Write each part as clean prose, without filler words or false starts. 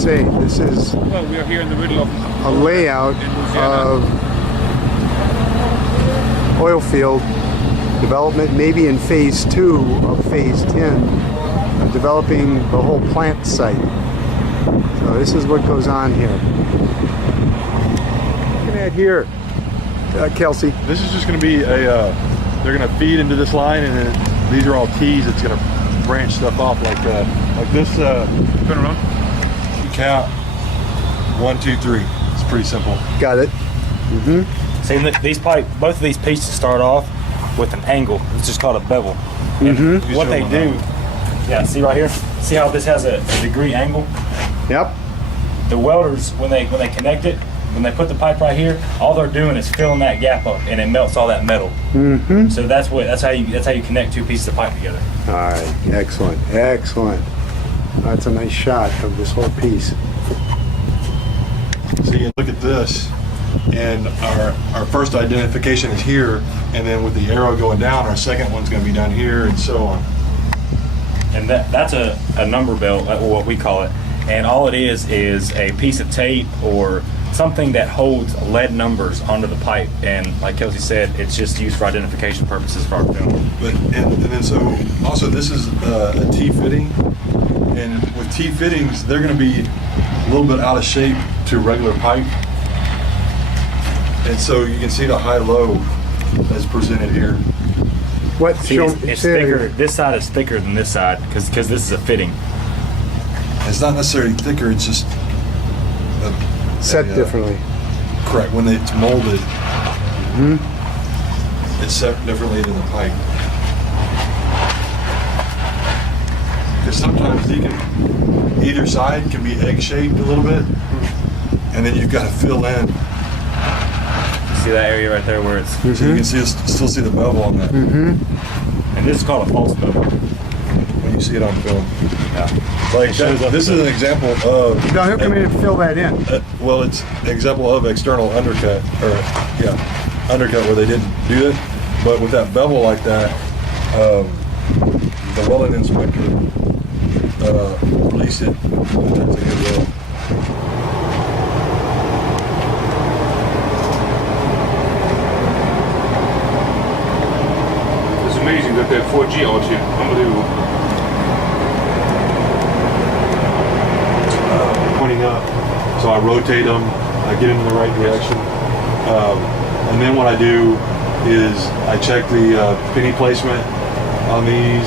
say, this is Well, we are here in the middle of a layout of oil field development, maybe in phase 2 of phase 10, developing the whole plant site. So this is what goes on here. Looking at here, Kelsey. This is just going to be a, they're going to feed into this line, and then these are all T's. It's going to branch stuff off like this. turn around. You count 1, 2, 3. It's pretty simple. Got it. See, these both of these pieces start off with an angle. It's just called a bevel. And what they do, yeah, see right here? See how this has a degree angle? Yep. The welders, when they connect it, when they put the pipe right here, all they're doing is filling that gap up, and it melts all that metal. So that's how you connect two pieces of pipe together. All right. Excellent. Excellent. That's a nice shot of this whole piece. See, look at this, and our first identification is here, and then with the arrow going down, our second one's going to be down here, and so on. And that's a number belt, or what we call it. And all it is a piece of tape or something that holds lead numbers onto the pipe. And like Kelsey said, it's just used for identification purposes for our film. But and then so also this is a T fitting, and with T fittings, they're going to be a little bit out of shape to regular pipe, and so you can see the high-low as presented here. What? See, it's thicker. This side is thicker than this side because this is a fitting. It's not necessarily thicker, it's just Set differently. Correct. When it's molded, it's set differently than the pipe. Because sometimes either side can be egg-shaped a little bit, and then you've got to fill in. See that area right there where it's... So you can still see the bevel on that. And this is called a false bevel. When you see it on film. Yeah. Like this is an example of... Now, who come in and fill that in? Well, it's an example of external undercut, undercut where they didn't do it. But with that bevel like that, the welding inspector released it. That's a good weld. It's amazing that they have 4G out here. Unbelievable. Pointing up, so I rotate them, I get them in the right direction, and then what I do is I check the penny placement on these.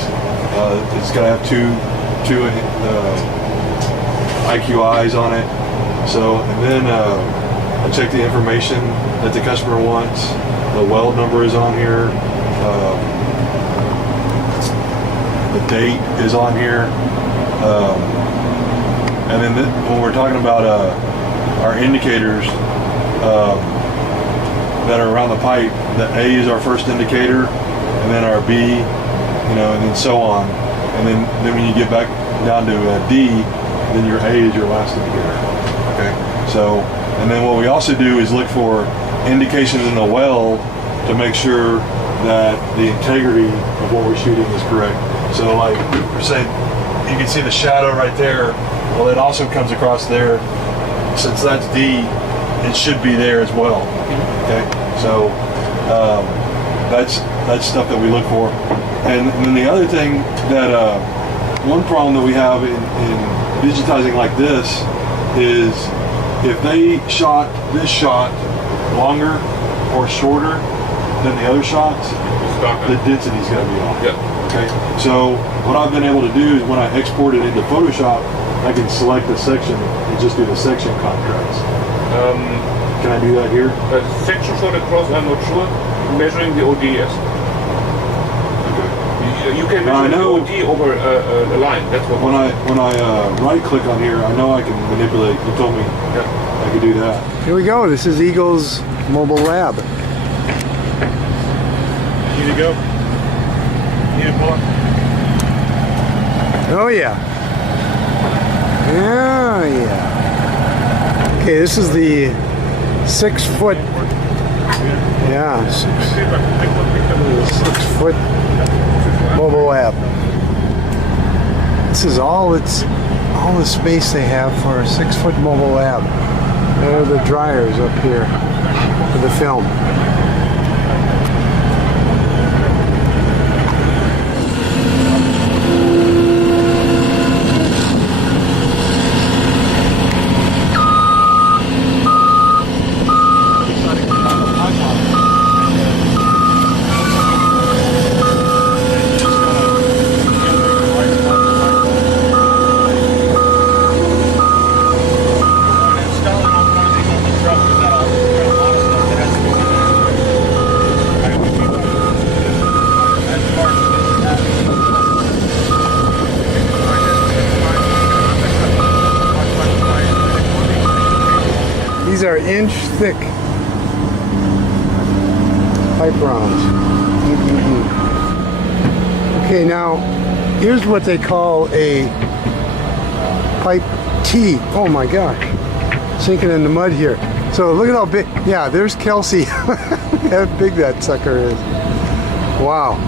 It's got to have two IQIs on it. So, and then I check the information that the customer wants. The weld number is on here. The date is on here. And then when we're talking about our indicators that are around the pipe, the A is our first indicator, and then our B, and then so on. And then when you get back down to D, then your A is your last indicator. Okay. So, and then what we also do is look for indications in the weld to make sure that the integrity of what we're shooting is correct. So, like we're saying, you can see the shadow right there. Well, it also comes across there. Since that's D, it should be there as well. Okay, so that's stuff that we look for. And then the other thing that one problem that we have in digitizing like this is if they shot this shot longer or shorter than the other shots, the density's got to be off. Yeah. Okay, so what I've been able to do is when I export it into Photoshop, I can select a section and just do the section contrast. Can I do that here? Section shot across, I'm not sure. Measuring the OD, yes. Okay. You can measure the OD over a line. That's what. When I right click on here, I know I can manipulate. You told me I could do that. Here we go. This is Eagle's mobile lab. Need to go. Need a pull up. Oh yeah. Yeah, yeah. Okay, this is the 6 foot. Yeah, 6 foot mobile lab. It's this is all the space they have for a 6-foot mobile lab. There are the dryers up here for the film. These are inch-thick pipe rounds. Okay, now here's what they call a pipe T. Oh my gosh, sinking in the mud here. So look at how big. Yeah, there's Kelsey. How big that sucker is. Wow.